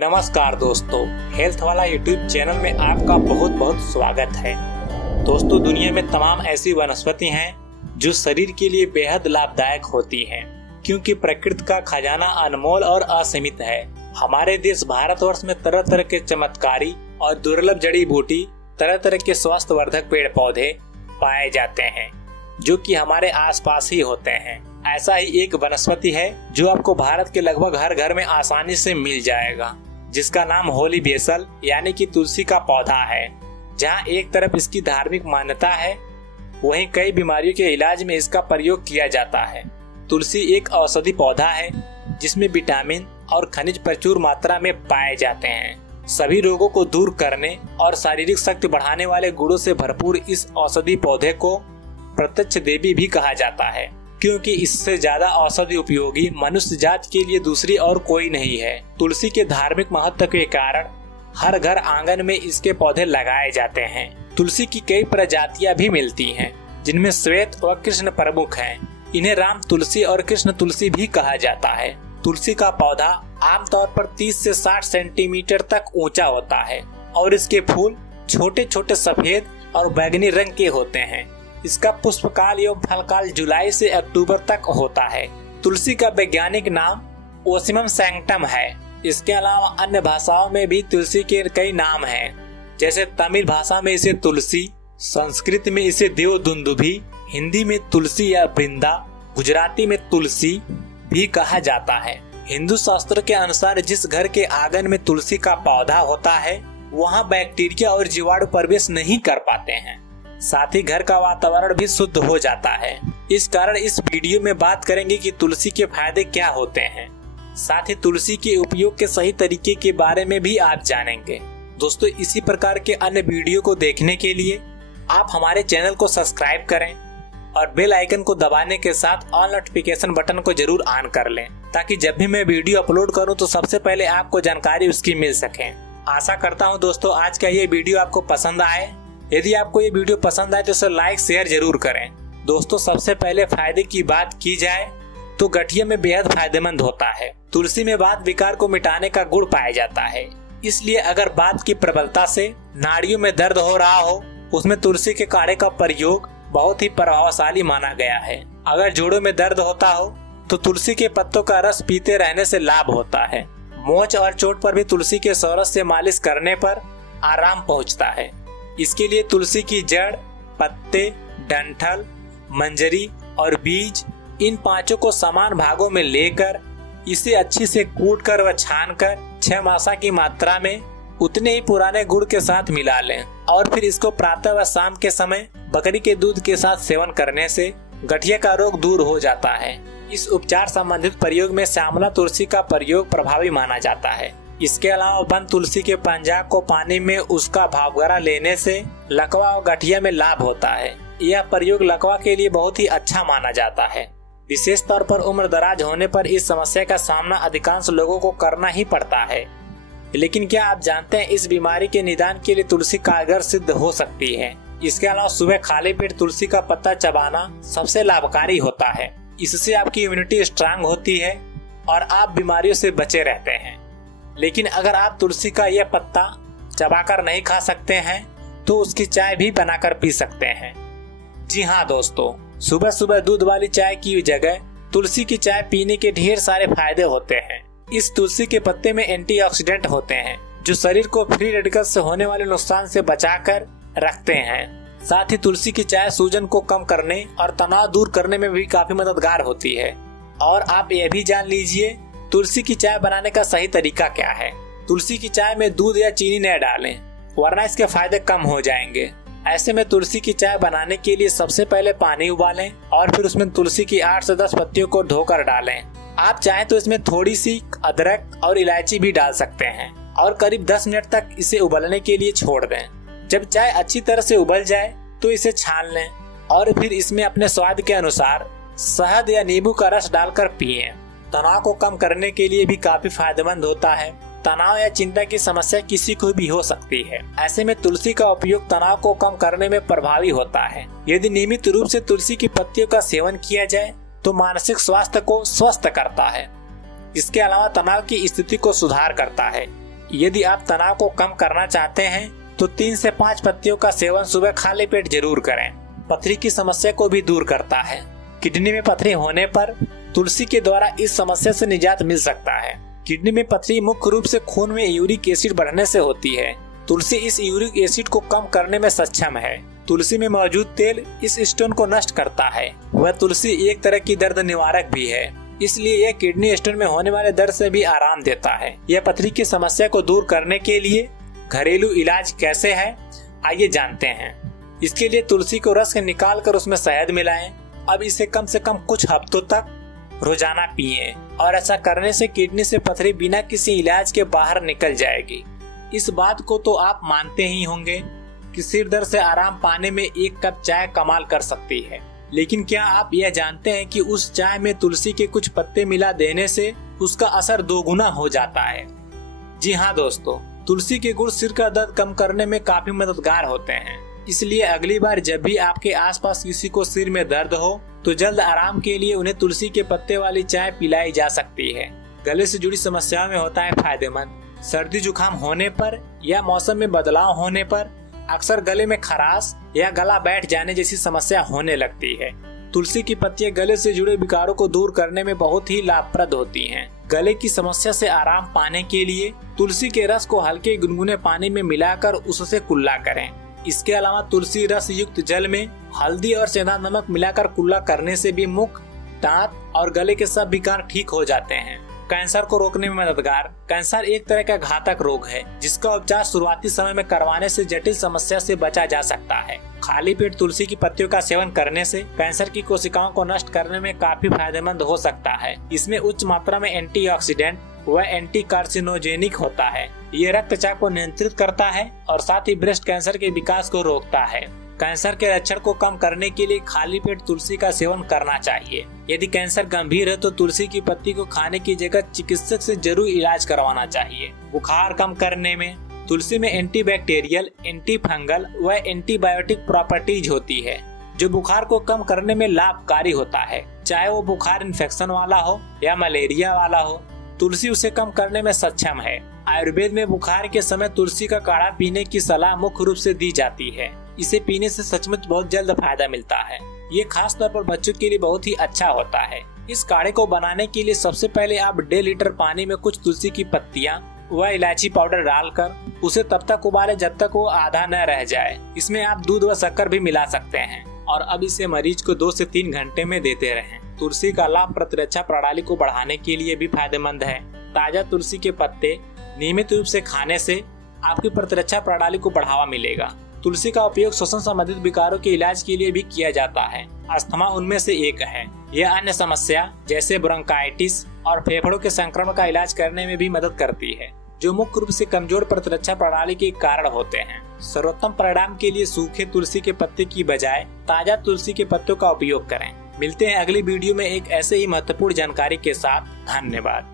नमस्कार दोस्तों, हेल्थ वाला यूट्यूब चैनल में आपका बहुत बहुत स्वागत है। दोस्तों, दुनिया में तमाम ऐसी वनस्पति हैं जो शरीर के लिए बेहद लाभदायक होती हैं, क्योंकि प्रकृति का खजाना अनमोल और असीमित है। हमारे देश भारतवर्ष में तरह तरह के चमत्कारी और दुर्लभ जड़ी बूटी, तरह तरह के स्वास्थ्य वर्धक पेड़ पौधे पाए जाते हैं जो कि हमारे आसपास ही होते हैं। ऐसा ही एक वनस्पति है जो आपको भारत के लगभग हर घर में आसानी से मिल जाएगा, जिसका नाम होली बेसल यानी कि तुलसी का पौधा है। जहां एक तरफ इसकी धार्मिक मान्यता है, वहीं कई बीमारियों के इलाज में इसका प्रयोग किया जाता है। तुलसी एक औषधि पौधा है जिसमें विटामिन और खनिज प्रचुर मात्रा में पाए जाते हैं। सभी रोगों को दूर करने और शारीरिक शक्ति बढ़ाने वाले गुणों से भरपूर इस औषधि पौधे को प्रत्यक्ष देवी भी कहा जाता है, क्योंकि इससे ज्यादा औषधि उपयोगी मनुष्य जात के लिए दूसरी और कोई नहीं है। तुलसी के धार्मिक महत्व के कारण हर घर आंगन में इसके पौधे लगाए जाते हैं। तुलसी की कई प्रजातियां भी मिलती हैं, जिनमें श्वेत व कृष्ण प्रमुख हैं। इन्हें राम तुलसी और कृष्ण तुलसी भी कहा जाता है। तुलसी का पौधा आमतौर पर 30 से 60 सेंटीमीटर तक ऊंचा होता है और इसके फूल छोटे छोटे सफेद और बैगनी रंग के होते हैं। इसका पुष्पकाल एवं फलकाल जुलाई से अक्टूबर तक होता है। तुलसी का वैज्ञानिक नाम ओसिमम सैंक्टम है। इसके अलावा अन्य भाषाओं में भी तुलसी के कई नाम हैं, जैसे तमिल भाषा में इसे तुलसी, संस्कृत में इसे देवदुंदुभी, हिंदी में तुलसी या वृंदा, गुजराती में तुलसी भी कहा जाता है। हिंदू शास्त्रों के अनुसार जिस घर के आंगन में तुलसी का पौधा होता है, वहाँ बैक्टीरिया और जीवाणु प्रवेश नहीं कर पाते हैं। साथ ही घर का वातावरण भी शुद्ध हो जाता है। इस कारण इस वीडियो में बात करेंगे कि तुलसी के फायदे क्या होते हैं। साथ ही तुलसी के उपयोग के सही तरीके के बारे में भी आप जानेंगे। दोस्तों, इसी प्रकार के अन्य वीडियो को देखने के लिए आप हमारे चैनल को सब्सक्राइब करें और बेल आइकन को दबाने के साथ ऑल नोटिफिकेशन बटन को जरूर ऑन कर लें, ताकि जब भी मैं वीडियो अपलोड करूं तो सबसे पहले आपको जानकारी उसकी मिल सके। आशा करता हूं दोस्तों आज का ये वीडियो आपको पसंद आए। यदि आपको ये वीडियो पसंद आए तो इसे लाइक शेयर जरूर करें। दोस्तों, सबसे पहले फायदे की बात की जाए तो गठिया में बेहद फायदेमंद होता है। तुलसी में वात विकार को मिटाने का गुण पाया जाता है, इसलिए अगर वात की प्रबलता से नाड़ियों में दर्द हो रहा हो, उसमें तुलसी के काढ़े का प्रयोग बहुत ही प्रभावशाली माना गया है। अगर जोड़ों में दर्द होता हो तो तुलसी के पत्तों का रस पीते रहने से लाभ होता है। मोच और चोट पर भी तुलसी के सौरस से मालिश करने पर आराम पहुँचता है। इसके लिए तुलसी की जड़, पत्ते, डंठल, मंजरी और बीज, इन पांचों को समान भागों में लेकर इसे अच्छी से कूटकर व छानकर 6 मासा की मात्रा में उतने ही पुराने गुड़ के साथ मिला लें और फिर इसको प्रातः व शाम के समय बकरी के दूध के साथ सेवन करने से गठिया का रोग दूर हो जाता है। इस उपचार संबंधित प्रयोग में श्यामला तुलसी का प्रयोग प्रभावी माना जाता है। इसके अलावा बंद तुलसी के पंजा को पानी में उसका भावगरा लेने से लकवा और गठिया में लाभ होता है। यह प्रयोग लकवा के लिए बहुत ही अच्छा माना जाता है। विशेष तौर पर उम्र दराज होने पर इस समस्या का सामना अधिकांश लोगों को करना ही पड़ता है। लेकिन क्या आप जानते हैं इस बीमारी के निदान के लिए तुलसी कारगर सिद्ध हो सकती है। इसके अलावा सुबह खाली पेट तुलसी का पत्ता चबाना सबसे लाभकारी होता है। इससे आपकी इम्यूनिटी स्ट्रांग होती है और आप बीमारियों से बचे रहते हैं। लेकिन अगर आप तुलसी का यह पत्ता चबाकर नहीं खा सकते हैं तो उसकी चाय भी बनाकर पी सकते हैं। जी हाँ दोस्तों, सुबह सुबह दूध वाली चाय की जगह तुलसी की चाय पीने के ढेर सारे फायदे होते हैं। इस तुलसी के पत्ते में एंटीऑक्सीडेंट होते हैं जो शरीर को फ्री रेडिकल से होने वाले नुकसान से बचाकर रखते हैं। साथ ही तुलसी की चाय सूजन को कम करने और तनाव दूर करने में भी काफी मददगार होती है। और आप यह भी जान लीजिए तुलसी की चाय बनाने का सही तरीका क्या है। तुलसी की चाय में दूध या चीनी न डालें, वरना इसके फायदे कम हो जाएंगे। ऐसे में तुलसी की चाय बनाने के लिए सबसे पहले पानी उबालें और फिर उसमें तुलसी की 8 से 10 पत्तियों को धोकर डालें। आप चाहें तो इसमें थोड़ी सी अदरक और इलायची भी डाल सकते हैं और करीब 10 मिनट तक इसे उबलने के लिए छोड़ दें। जब चाय अच्छी तरह से उबल जाए तो इसे छान लें और फिर इसमें अपने स्वाद के अनुसार शहद या नींबू का रस डालकर पिएं। तनाव को कम करने के लिए भी काफी फायदेमंद होता है। तनाव या चिंता की समस्या किसी को भी हो सकती है। ऐसे में तुलसी का उपयोग तनाव को कम करने में प्रभावी होता है। यदि नियमित रूप से तुलसी की पत्तियों का सेवन किया जाए तो मानसिक स्वास्थ्य को स्वस्थ करता है। इसके अलावा तनाव की स्थिति को सुधार करता है। यदि आप तनाव को कम करना चाहते हैं तो 3 से 5 पत्तियों का सेवन सुबह खाली पेट जरूर करें। पथरी की समस्या को भी दूर करता है। किडनी में पथरी होने पर तुलसी के द्वारा इस समस्या से निजात मिल सकता है। किडनी में पथरी मुख्य रूप से खून में यूरिक एसिड बढ़ने से होती है। तुलसी इस यूरिक एसिड को कम करने में सक्षम है। तुलसी में मौजूद तेल इस स्टोन को नष्ट करता है। वह तुलसी एक तरह की दर्द निवारक भी है, इसलिए यह किडनी स्टोन में होने वाले दर्द से भी आराम देता है। यह पथरी की समस्या को दूर करने के लिए घरेलू इलाज कैसे है, आइए जानते हैं। इसके लिए तुलसी को रस निकाल कर उसमें शहद मिलाएं। अब इसे कम से कम कुछ हफ्तों तक रोजाना पिएं और ऐसा करने से किडनी से पथरी बिना किसी इलाज के बाहर निकल जाएगी। इस बात को तो आप मानते ही होंगे कि सिर दर्द से आराम पाने में 1 कप चाय कमाल कर सकती है, लेकिन क्या आप यह जानते हैं कि उस चाय में तुलसी के कुछ पत्ते मिला देने से उसका असर 2 गुना हो जाता है। जी हाँ दोस्तों, तुलसी के गुण सिर का दर्द कम करने में काफी मददगार होते हैं। इसलिए अगली बार जब भी आपके आसपास किसी को सिर में दर्द हो तो जल्द आराम के लिए उन्हें तुलसी के पत्ते वाली चाय पिलाई जा सकती है। गले से जुड़ी समस्याओं में होता है फायदेमंद। सर्दी जुकाम होने पर या मौसम में बदलाव होने पर अक्सर गले में खराश या गला बैठ जाने जैसी समस्या होने लगती है। तुलसी की पत्तियां गले से जुड़े विकारों को दूर करने में बहुत ही लाभप्रद होती हैं। गले की समस्या से आराम पाने के लिए तुलसी के रस को हल्के गुनगुने पानी में मिलाकर उससे कुल्ला करें। इसके अलावा तुलसी रस युक्त जल में हल्दी और सेंधा नमक मिलाकर कुल्ला करने से भी मुख, दांत और गले के सब विकार ठीक हो जाते हैं। कैंसर को रोकने में मददगार। कैंसर एक तरह का घातक रोग है जिसका उपचार शुरुआती समय में करवाने से जटिल समस्या से बचा जा सकता है। खाली पेट तुलसी की पत्तियों का सेवन करने से कैंसर की कोशिकाओं को नष्ट करने में काफी फायदेमंद हो सकता है। इसमें उच्च मात्रा में एंटीऑक्सीडेंट व एंटी कार्सिनोजेनिक होता है। ये रक्तचाप को नियंत्रित करता है और साथ ही ब्रेस्ट कैंसर के विकास को रोकता है। कैंसर के लक्षण को कम करने के लिए खाली पेट तुलसी का सेवन करना चाहिए। यदि कैंसर गंभीर है तो तुलसी की पत्ती को खाने की जगह चिकित्सक से जरूर इलाज करवाना चाहिए। बुखार कम करने में तुलसी में एंटीबैक्टीरियल, एंटी फंगल व एंटीबायोटिक प्रॉपर्टीज होती है जो बुखार को कम करने में लाभकारी होता है। चाहे वो बुखार इन्फेक्शन वाला हो या मलेरिया वाला हो, तुलसी उसे कम करने में सक्षम है। आयुर्वेद में बुखार के समय तुलसी का काढ़ा पीने की सलाह मुख्य रूप से दी जाती है। इसे पीने से सचमुच बहुत जल्द फायदा मिलता है। ये खास तौर पर बच्चों के लिए बहुत ही अच्छा होता है। इस काढ़े को बनाने के लिए सबसे पहले आप 1.5 लीटर पानी में कुछ तुलसी की पत्तियां व इलायची पाउडर डालकर उसे तब तक उबालें जब तक वो आधा न रह जाए। इसमें आप दूध व शक्कर भी मिला सकते हैं और अब इसे मरीज को 2 से 3 घंटे में देते रहें। तुलसी का लाभ प्रतिरक्षा प्रणाली को बढ़ाने के लिए भी फायदेमंद है। ताजा तुलसी के पत्ते नियमित रूप से खाने से आपकी प्रतिरक्षा प्रणाली को बढ़ावा मिलेगा। तुलसी का उपयोग श्वसन संबंधित विकारों के इलाज के लिए भी किया जाता है। अस्थमा उनमें से एक है। यह अन्य समस्या जैसे ब्रोंकाइटिस और फेफड़ों के संक्रमण का इलाज करने में भी मदद करती है, जो मुख्य रूप से कमजोर प्रतिरक्षा प्रणाली के कारण होते हैं। सर्वोत्तम परिणाम के लिए सूखे तुलसी के पत्ते की बजाय ताजा तुलसी के पत्तों का उपयोग करें। मिलते हैं अगली वीडियो में एक ऐसे ही महत्वपूर्ण जानकारी के साथ। धन्यवाद।